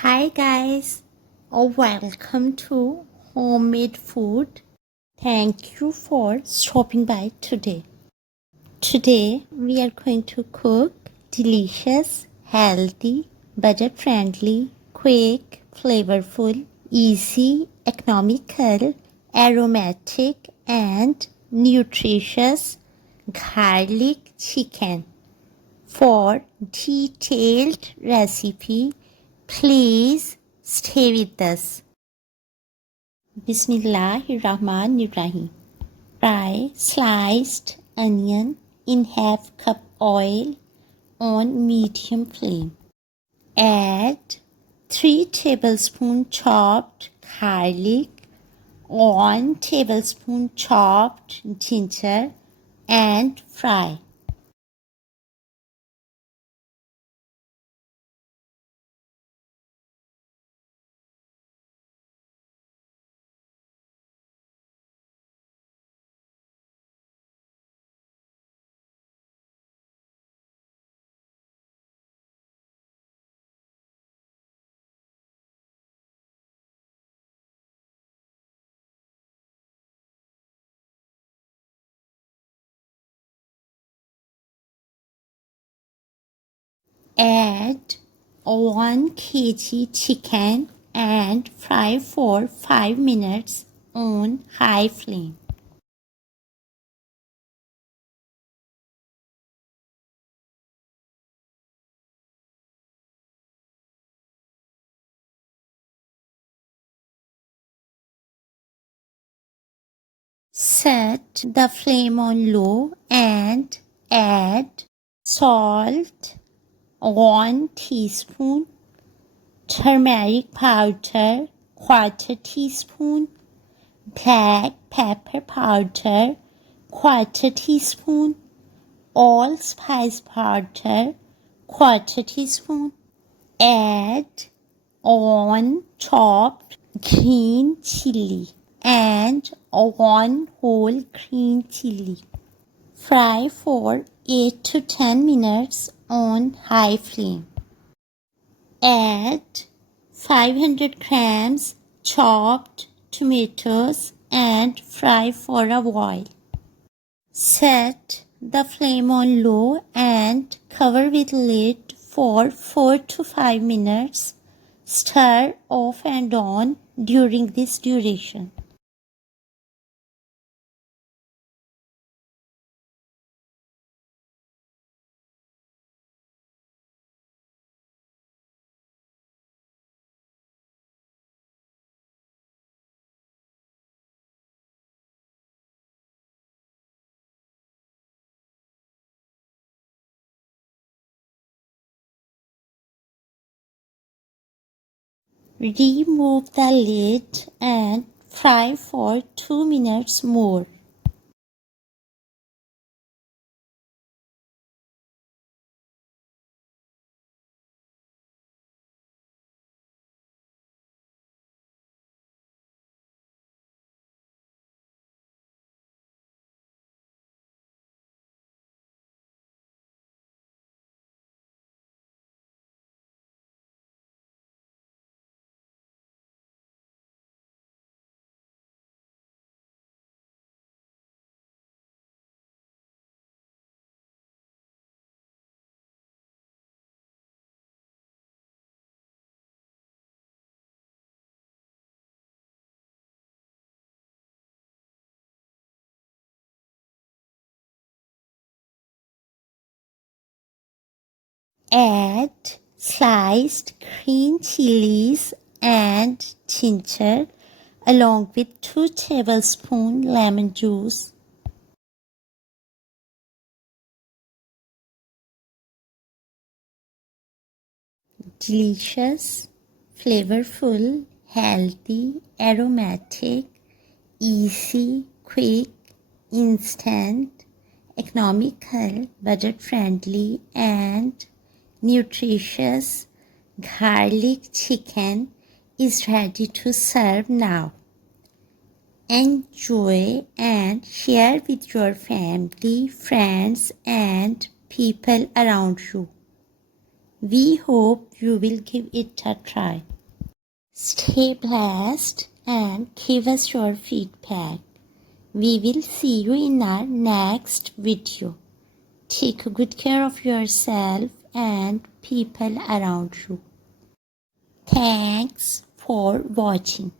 Hi guys, welcome to Homemade Food. Thank you for stopping by today. Today we are going to cook delicious, healthy, budget-friendly, quick, flavorful, easy, economical, aromatic and nutritious garlic chicken. For detailed recipe, please stay with us. Bismillahirrahmanirrahim. Fry sliced onion in half cup oil on medium flame. Add 3 tablespoons chopped garlic, 1 tablespoon chopped ginger and fry. Add 1 kg chicken and fry for 5 minutes on high flame. Set the flame on low and add salt, 1 teaspoon, turmeric powder, 1/4 teaspoon, black pepper powder, 1/4 teaspoon, allspice powder, 1/4 teaspoon. Add 1 chopped green chili and 1 whole green chili. Fry for 8 to 10 minutes on high flame. Add 500 grams chopped tomatoes and fry for a while. Set the flame on low and cover with lid for 4 to 5 minutes. Stir off and on during this duration. Remove the lid and fry for 2 minutes more. Add sliced green chilies and ginger along with 2 tablespoons lemon juice. Delicious, flavorful, healthy, aromatic, easy, quick, instant, economical, budget-friendly and nutritious garlic chicken is ready to serve now. Enjoy and share with your family, friends and people around you. We hope you will give it a try. Stay blessed and give us your feedback. We will see you in our next video. Take good care of yourself and people around you. Thanks for watching.